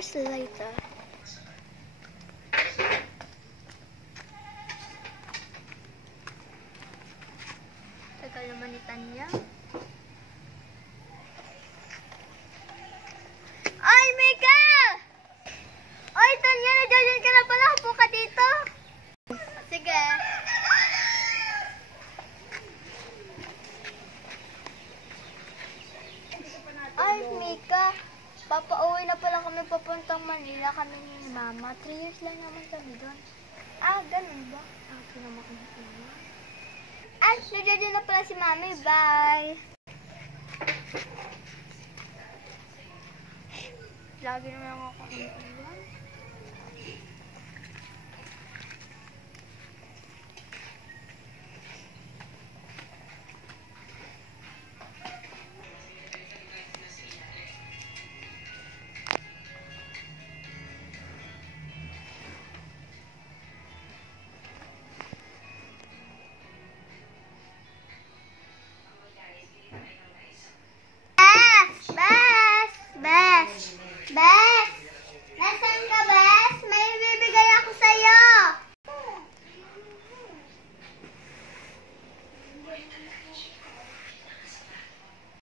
years later. Tagal naman ni Tanya. Ay, Mika! Ay, Tanya, nandiyan ka na pala. Upo ka dito. Sige. Ay, Mika. Papauwi na pala kami papuntang Manila. Kami ni Mama. 3 years lang naman kami doon. Ah, ganun ba? Ako naman kami ni Mama. Ay, nandiyan na pala si Mami. Bye! Lagi naman ako iiwan.